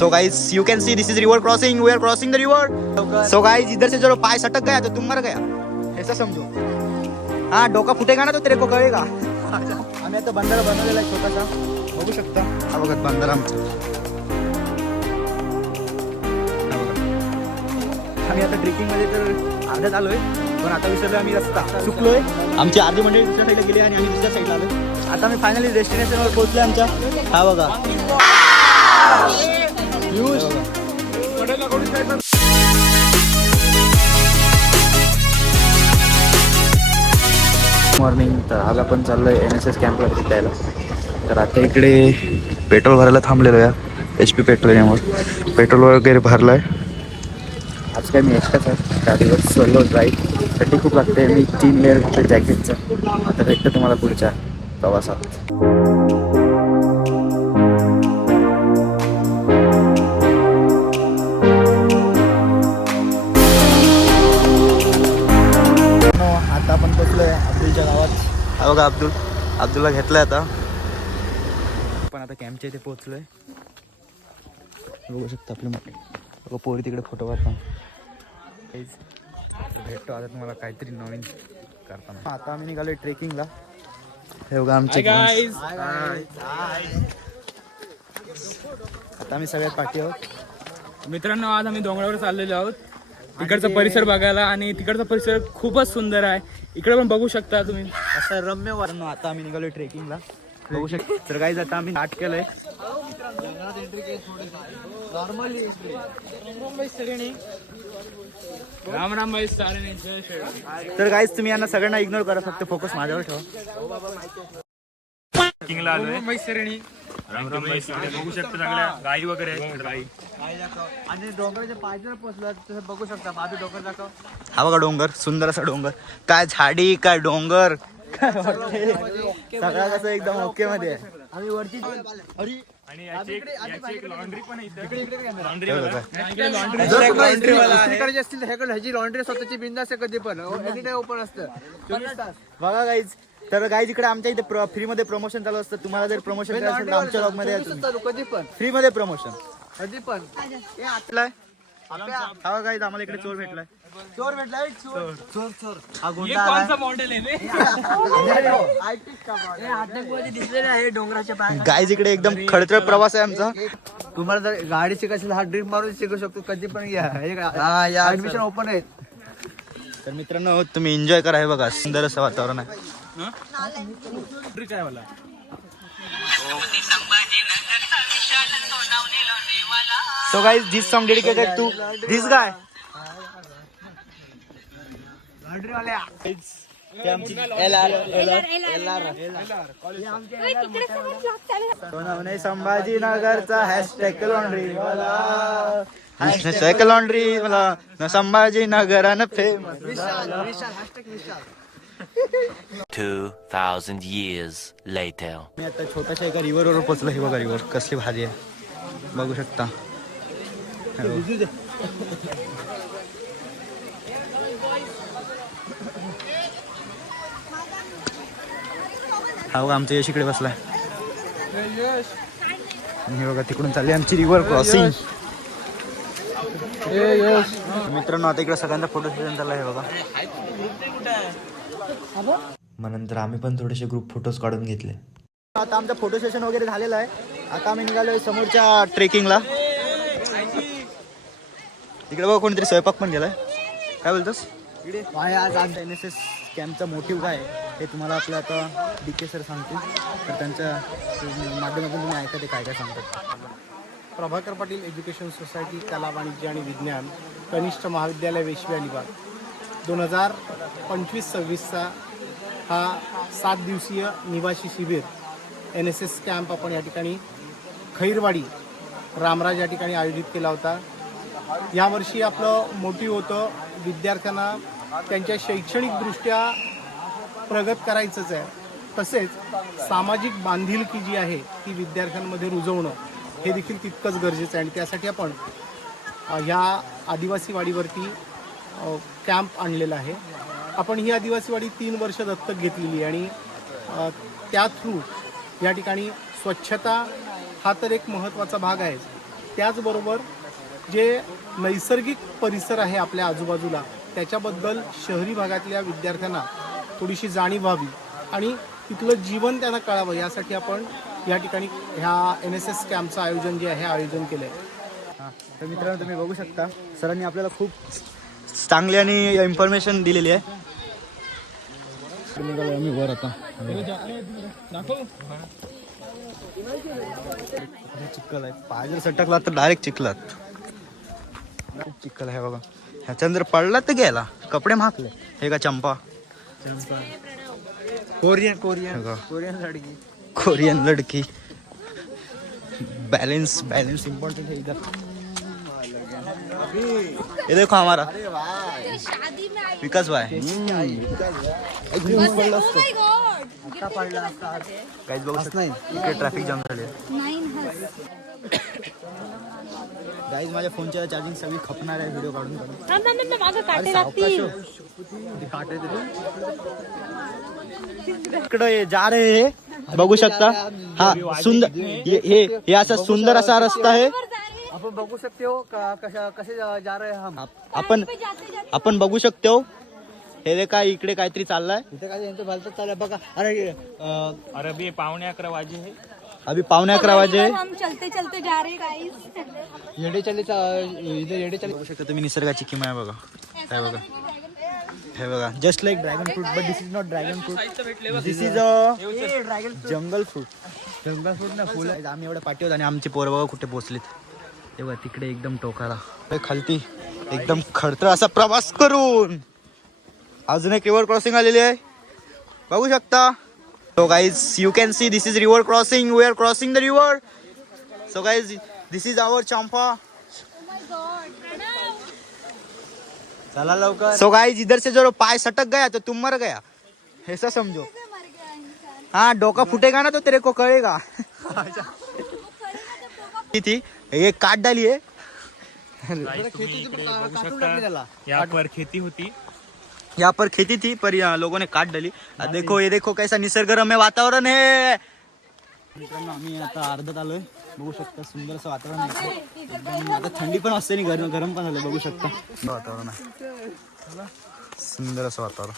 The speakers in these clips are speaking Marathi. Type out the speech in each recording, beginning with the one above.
So guys, you can see this is river crossing. We are crossing the river. So guys, इधर से जो पाय सटक गया तो तुम मर गया, ऐसा समझो. हाँ, डोका फुटेगा ना तो तेरे को कळेगा. आम्ही आता बंधारा बनवलेला आहे छोटासा, बघू शकता. हा बघा बंधारा आमचा. आम्ही आता ट्रेकिंग मध्ये तर अर्ध्यात आलोय, पण आता विसरलो आम्ही रस्ता, चुकलोय. आमची अर्धी मंडळी दुसऱ्या साईडला गेली आणि आम्ही दुसऱ्या साईडला आलोय. आता आम्ही फायनली डेस्टिनेशनवर पोहोचलोय आमच्या. हा बघा मॉर्निंग. तर आज आपण चाललोय NSS कॅम्पला भेट द्यायला. तर आता इकडे पेट्रोल भरायला थांबलेलो आहे HP पेट्रोलियमवर. पेट्रोल वगैरे भरलाय. आज काय मी एकटाच आहे गाडीवर, सोलो ड्राईव्ह साठी खूप लागते. मी 3 लेअर घेतलं जॅकेटचं. आता भेटतं तुम्हाला पुढच्या प्रवासात. आता आपण पोचलोय अब्दुलच्या गावात. हा बघा अब्दुलला घेतलाय आता. पण आता कॅम्पच्या इथे पोहोचलोय. बघू शकता आपली मोठी पोरी तिकडे फोटो काढता. भेटतो आता तुम्हाला काहीतरी नवीन करताना. आता आम्ही निघालोय ट्रेकिंगला. हे बघा आमचे गाईज. आता आम्ही सगळ्यात पाठी आहोत. मित्रांनो, आज आम्ही डोंगरावर चाललेलो आहोत तिकडचा परिसर बघायला. आणि तिकडचा परिसर खूपच सुंदर आहे. इकडे पण बघू शकता तुम्ही असं रम्य वातावरण. आता आम्ही निघालोय ट्रेकिंगला, बघू शकता. तर गाईज आता आम्ही स्टार्ट केलंय. राम राम भाई सारे. जय श्रीराम. तर गाईज तुम्ही यांना सगळ्यांना इग्नोर करा, फक्त फोकस माझ्यावर ठेवा. ट्रेकिंगला आलोय. बघू शकता सगळ्या गाई वगैरे गाई. आणि डोंगराच्या पायथ्याला पोहोचला तसं बघू शकता. माझं डोंगर दाखव. हा बघा डोंगर, सुंदर असा डोंगर. काय झाडी, काय डोंगर, सगळा कसं एकदम ओके मध्ये आहे. आम्ही वरती आणि याची एक लॉन्ड्री पण ह्याची लॉन्ड्री स्वतःची बिंदास कधी पण एनी टाइम ओपन असतं 24 तास. बघा गाईज. तर गाईज इकडे आमच्या इथे फ्री मध्ये प्रमोशन चालू असतं. तुम्हाला जर प्रमोशन करायचं असेल तर आमच्या ब्लॉग मध्ये कधी पण फ्री मध्ये प्रमोशन कधी पण. हा गाईज आम्हाला इकडे चोर भेटलाय. चोर भेटलाय. चोर हा गुंडा आलाय. मॉडेल आहे डोंगराच्या पाय. गाईज इकडे एकदम खडतर प्रवास आहे आमचा. तुम्हाला जर गाडी शिकायची हा ड्रीम मारून शिकू शकतो कधी पण. या ऍडमिशन ओपन आहे. तर मित्रांनो तुम्ही एन्जॉय करा. हे बघा सुंदर असं वातावरण आहे. काय मला So guys, this song dedicated to this guy. Sonawane संभाजीनगरचा हॅशटॅग लॉन्ड्री वाला. हॅशटॅग लॉन्ड्री मला संभाजीनगरानं फेमस. 2000 years later. मी आता छोट्याशा एका रिव्हरवर पोहोचलो. हे बघा रिव्हर कसली भारी आहे, बघू शकता. हा बघा आमच्या यश इकडे बसलाय. आणि बघा तिकडून चालली आमची रिव्हर क्रॉसिंग. मित्रांनो आता इकडे सगळ्यांचा फोटो सेशन चालला आहे बघा. मग नंतर आम्ही पण थोडेसे ग्रुप फोटोज काढून घेतले. आता आमचं फोटो सेशन वगैरे झालेलं आहे. आता आम्ही निघालोय समोरच्या ट्रेकिंगला. इकडे बघा कोणीतरी स्वयंपाक पण गेलाय. काय बोलतोस? आज आमच्या NSS कॅम्पचा मोटिव्ह काय हे तुम्हाला आपलं आता DK सर सांगतील. तर त्यांच्या माध्यमातून तुम्ही ऐका ते काय काय सांगतात. प्रभाकर पाटील एज्युकेशन सोसायटी कला वाणिज्य आणि विज्ञान कनिष्ठ महाविद्यालय वेश्वी अलिबाग 2025-26चा हा 7 दिवसीय निवासी शिबिर NSS कॅम्प आपण या ठिकाणी खैरवाडी रामराज या ठिकाणी आयोजित केला होता. यावर्षी आपलं मोटिव्ह होतं विद्यार्थ्यांना त्यांच्या शैक्षणिकदृष्ट्या प्रगत करायचंच आहे, तसेच सामाजिक बांधिलकी जी आहे ती विद्यार्थ्यांमध्ये रुजवणं हे देखील तितकंच गरजेचं आहे. आणि त्यासाठी आपण ह्या आदिवासी वाडीवरती कॅम्प आणलेला आहे. आपण ही आदिवासी वाडी 3 वर्ष दत्तक घेतलेली आहे आणि त्या थ्रू या ठिकाणी स्वच्छता हा तर एक महत्त्वाचा भाग आहे. त्याचबरोबर जे नैसर्गिक परिसर आहे आपल्या आजूबाजूला त्याच्याबद्दल शहरी भागातल्या विद्यार्थ्यांना थोडीशी जाणीव व्हावी आणि तिथलं जीवन त्यांना कळावं यासाठी आपण या ठिकाणी ह्या NSS कॅम्पचं आयोजन जे आहे आयोजन केलं आहे. तर मित्रांनो तुम्ही बघू शकता सरांनी आपल्याला खूप चांगली आणि इन्फॉर्मेशन दिलेली आहे. आम्ही वर आता चिखल आहे, पाय जर सटकला तर डायरेक्ट चिखलात. खूप चिखल आहे बघा. ह्याच्यानं जर पडला तर गेला. कपडे महागले. हे का चंपा कोरियन लड़की बैलेंस इम्पोर्टेंट है इधर. ये देखो हमारा विकास भाई काहीच बघू शकत नाही. इकडे ट्रॅफिक जाम झाले. गाईज माझ्या फोनच्या चार्जिंग सगळी खपणार आहे व्हिडिओ काढून इकडे जा रहे हे बघू शकता. हा सुंदर हे असा सुंदर असा रस्ता आहे. आपण बघू शकते हो कसे जा रहे हम. आपण बघू शकतो. हे रे काय इकडे काहीतरी चाललंय. इथे काय यांचं भलतच चाललंय बघा. अरे अभी 11:15 वाजे है. अभी 11:15 वाजे. हम चलते चलते जा रहे गाइस. येडे चले येडे चले. बघू शकता तुम्ही निसर्गाची किमया आहे बघा. काय बघा हे बघा just like dragon fruit but this is not dragon fruit. This is a jungle fruit. Jungle fruit ना फुल. आम्ही एवढ्या पाठी होत आणि आमची पोरं बघा कुठे पोहोचलीत. तेव्हा तिकडे एकदम टोकाला खालती एकदम खडतर असा प्रवास करून अजून एक रिव्हर क्रॉसिंग आलेली आहे बघू शकता. So guys, you can see this is river crossing. We are crossing the river. So guys, this is our Champa. चला लवकर. So guys, इधर से जो पाय सटक गया तो तुम मर गया ऐसा समझो. हाँ डोका फूटेगा ना तो तेरे को कहेगा. थी ये काट डाली है. यहाँ पर खेती होती. यहाँ पर खेती थी पर यहाँ लोगों ने काट डाली. देखो ये देखो कैसा निसर्गरम्य वातावरण है. मित्रांनो आम्ही आता अर्ध्यात आलोय बघू शकता. सुंदर असं वातावरण आहे. आता थंडी पण असते आणि गरम पण झालं बघू शकता. वातावरण आहे सुंदर असं वातावरण.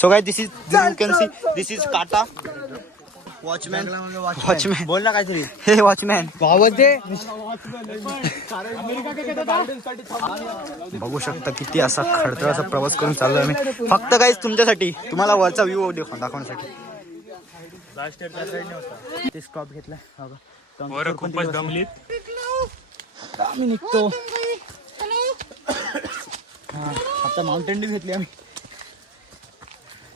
So guys this is you can see this is काटा. वॉचमॅन बोल ना काहीतरी. हे वॉचमॅन बघू शकता किती असा खडतळाचा प्रवास करून चाललोय आम्ही फक्त काहीच तुमच्यासाठी. तुम्हाला वरचा व्ह्यू दाखवण्यासाठी. ते स्टॉप घेतलाय खूपच दमलीत. आम्ही निघतो. आता माउंटेन ड्यू घेतली आम्ही.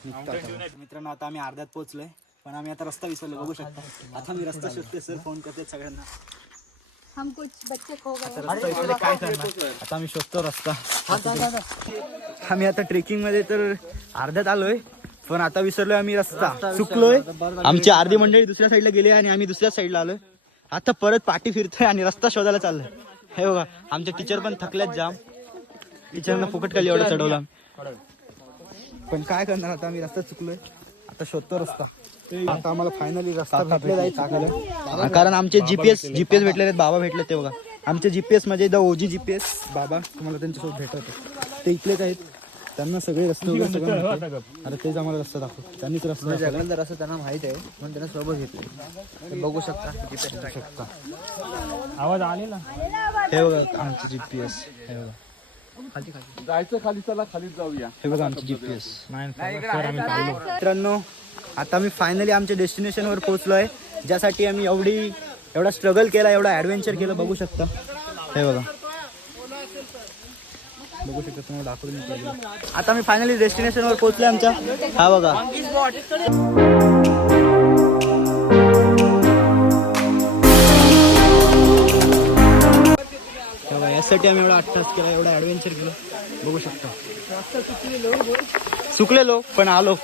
मित्रांनो आता आम्ही अर्ध्यात पोहोचलोय पण आम्ही आता रस्ता विसरलो बघू शकता. आता मी रस्ता शोधते सर फोन करते सगळ्यांना. हम कुछ बच्चे खो गए. रस्ता विसरले काय करणार. आता आम्ही शोधतो रस्ता. आम्ही आता ट्रेकिंग मध्ये तर अर्ध्यात आलोय पण आता विसरलोय आम्ही रस्ता. चुकलोय. आमची अर्धी मंडळी दुसऱ्या साईडला गेली आणि आम्ही दुसऱ्या साईडला आलोय. आता परत पाठी फिरतोय आणि रस्ता शोधायला चाललोय. हे बघा आमचे टीचर पण थकल्यात जाम. टीचरना फुकट खाली एवढं चढवला पण काय करणार. आता आम्ही रस्ता चुकलोय. आता शोधतो रस्ता. आता आम्हाला फायनली रस्ता भेटलेला आहे कारण आमचे जीपीएस भेटलेले आहेत. बाबा भेटले ते बघा. आमचे जीपीएस म्हणजे द ओजी जीपीएस बाबा तुम्हाला त्यांच्यासोबत भेटवतो. ते इथलेच आहेत. त्यांना सगळे रस्ते वगैरे सगळं आता तेच आम्हाला रस्ता दाखवतो. त्यांनीच रस्ता जगण्याचा रस्ता त्यांना माहित आहे म्हणून त्यांना सोबत घेतले. बघू शकता आवाज आलेला. हे बघा आमचे जीपीएस. हे बघा जायचं खाली चला खाली जाऊया. हे बघा आमचे जीपीएस. मित्रांनो आता मी फायनली आमच्या डेस्टिनेशनवर पोहोचलोय ज्यासाठी आम्ही एवढा स्ट्रगल केला एवढा ॲडव्हेंचर केलं बघू शकता. हे बघा बघू शकता तुम्हाला दाखवून. आता मी फायनली डेस्टिनेशनवर पोहोचलोय आमच्या. हा बघा यासाठी आम्ही एवढा अट्टास केला एवढा ॲडव्हेंचर केलं बघू शकता. चुकलेलो पण आलो.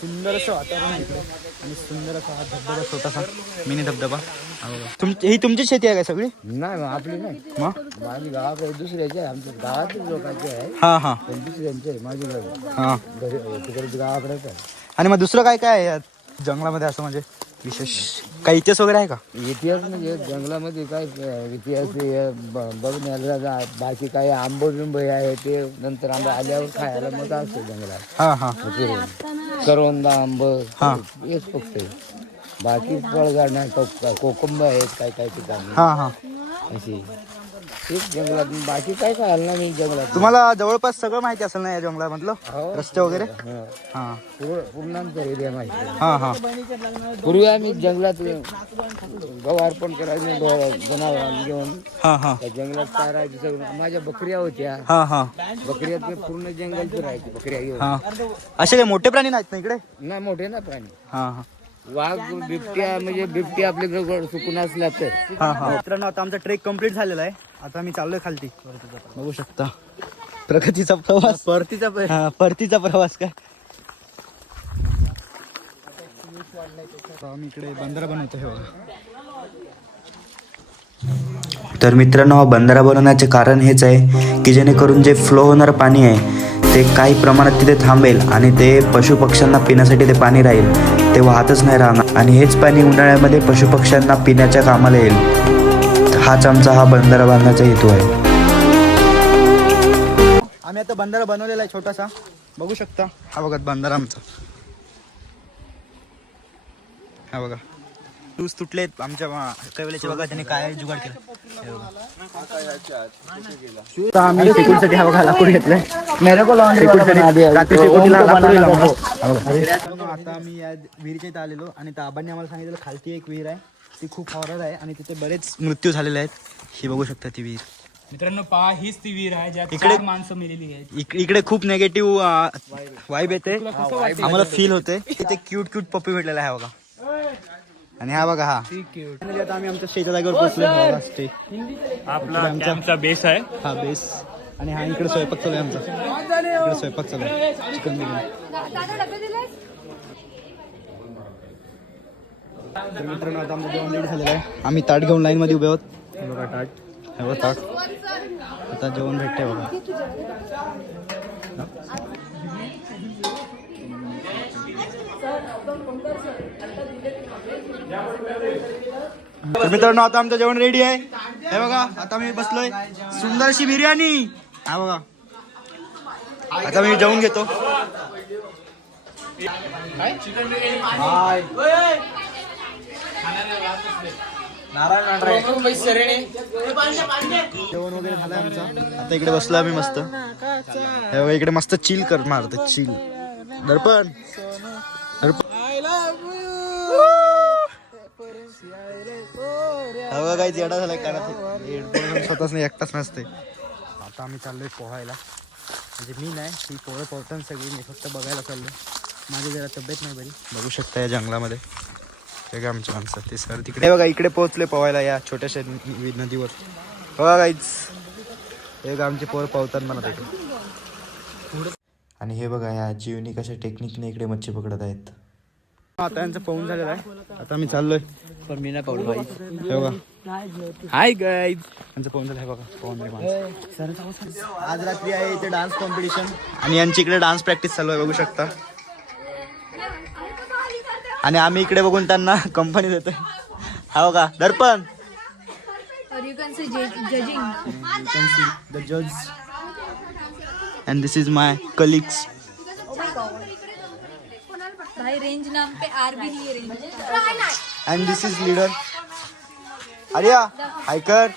सुंदर असं वातावरण आहे इकडे आणि सुंदर असा हा धबधबा छोटासा मिनी धबधबा. ही तुमची शेती आहे का सगळी. नाही आपली नाही. मग माझी गावाकडे दुसऱ्याचे आहे. आमच्या गावातील लोकांचे आहे. हा हा पण दुसऱ्यांचे आहे. माझी हा तिकडे गावाकडेच आहे. आणि मग दुसरं काय काय आहे यात. जंगलामध्ये असं म्हणजे विशेष काही इतिहास वगैरे आहे का? इतिहास म्हणजे जंगलामध्ये काय इतिहास बघण्याला बाकी काय आंबो बिंब आहे ते नंतर आंबा आल्यावर खायला मजा असते जंगलात. हां हां करवंदा आंब हा. हेच फक्त आहे. बाकी फळगाडण्या कोकंब आहेत काय काय ठिकाणी हां हां. अशी तेच जंगलात बाकी काय खायला नाही मी जंगलात. तुम्हाला जवळपास सगळं माहिती असेल ना या जंगलामधलं हो. रस्ते वगैरे? हं. हां पूर्ण आमचा एरिया माहिती आहे. हां हां पूर्वी आम्ही जंगलात गवारपण करायला जनावर घेऊन हां हां त्या जंगलात चारायचं सगळं. माझ्या बकऱ्या होत्या हां हां बकऱ्या ते पूर्ण जंगल फिरायचे बकऱ्या घेऊन. हां. असे काही मोठे प्राणी नाहीत ना इकडे? ना मोठे ना प्राणी हां हां वाघ बिबट्या म्हणजे बिबट्या आपल्याकडे सुकून असल्या तर हां हां. मित्रांनो आता आमचा ट्रेक कम्प्लीट झालेला आहे. आता आम्ही चाललोय खालती. बघू शकता प्रगतीचा प्रवास परतीचा प्रवास काय. आम्ही इकडे बंदरा बनवतो हे बघा. तर मित्रांनो हा बंधारा बनवण्याचे कारण हेच आहे की जेणेकरून जे फ्लो होणारं पाणी आहे ते काही प्रमाणात तिथे थांबेल आणि ते पशुपक्ष्यांना पिण्यासाठी ते पाणी राहील, ते वाहतच नाही राहणार आणि हेच पाणी उन्हाळ्यामध्ये पशुपक्ष्यांना पिण्याच्या कामाला येईल. हाच आमचा हा बंधारा बांधण्याचा हेतू आहे. आम्ही आता बंधारा बनवलेला आहे छोटासा, बघू शकता. हा बघा बंधारा आमचा. हा बघा शूज तुटलेत आमच्या कैवल्याचे. बघा त्याने काय जुगाड केलं. आम्ही सेक्युरिटीसाठी हा बघा लाकूड घेतलंय. आता आम्ही या विहिरीच्या इथे आलेलो आणि त्या आबांनी आम्हाला सांगितलं खालती एक विहीर आहे, ती खूप हॉरर आहे आणि तिथे बरेच मृत्यू झालेले आहेत. ही बघू शकता ती विहीर. मित्रांनो पहा, हीच ती विहीर आहे ज्यात इकडे- 4 माणसं मेलेली आहेत. इकडे खूप नेगेटिव्ह वाईब येते, आम्हाला फील होते. इथे क्यूट क्यूट पप्पी भेटलेला आहे बघा. आणि हा बघा हा आता आम्ही आमच्या स्टेच्या जागेवर पोहोचलो. स्टे आपला आमचा बेस आहे. हा बेस. आणि हा इकडे स्वयंपाक चालू आहे आमचा. इकडे स्वयंपाक चालू आहे चिकन बिर्याणी. तर मित्रांनो आता आमचं जेवण रेडी झालेलं आहे. आम्ही ताट घेऊन लाईन मध्ये उभे आहोत. हे बघा ताट, हे बघा ताट. आता जेवण भेटते बघा. तर मित्रांनो आता आमचं जेवण रेडी आहे. हे बघा आता मी बसलोय. सुंदरशी बिर्याणी. हा बघा आता मी जेवून घेतो. जेवण वगैरे झालंय आमचं. आता इकडे बसलो आम्ही मस्त. हे बघा इकडे मस्त चिल कर मारतो. चिल दर्पण बघा काही येडा झालाय कानात हेडफोन स्वतःच नाही, एकटाच नसते. आता आम्ही चाललोय पोहायला. म्हणजे मी नाही, ही पोहं पोहतात सगळी, मी फक्त बघायला चाललोय. माझी जरा तब्येत नाही बरी. बघू शकता या जंगलामध्ये सगळे आमची माणसं. ते सर तिकडे बघा इकडे पोहोचले पोहायला या छोट्याशा नदीवर. बघा काहीच एक आमचे पोरं पोहतात मला तिकडे. आणि हे बघा या आजीवनी कशा टेक्निकने इकडे मच्छी पकडत आहेत. आता यांचं पोहून झालेलं आहे. आता आम्ही चाललोय. पण मी नाही पावलो बाई. हे बघा हाय गाईज. यांचं पोहून झालं. हे बघा पोहणारे माणसं. आज रात्री आहे इथे डान्स कॉम्पिटिशन आणि यांची इकडे डान्स प्रॅक्टिस चालू आहे बघू शकता. आणि आम्ही इकडे बघून त्यांना कंपनी देतोय. हा बघा दर्पण. और you can see judging. You can see the judge and this is my colleagues. भाई रेंज नाम पे आर भी नहीं है range. And this is leader. Arya, hi कर.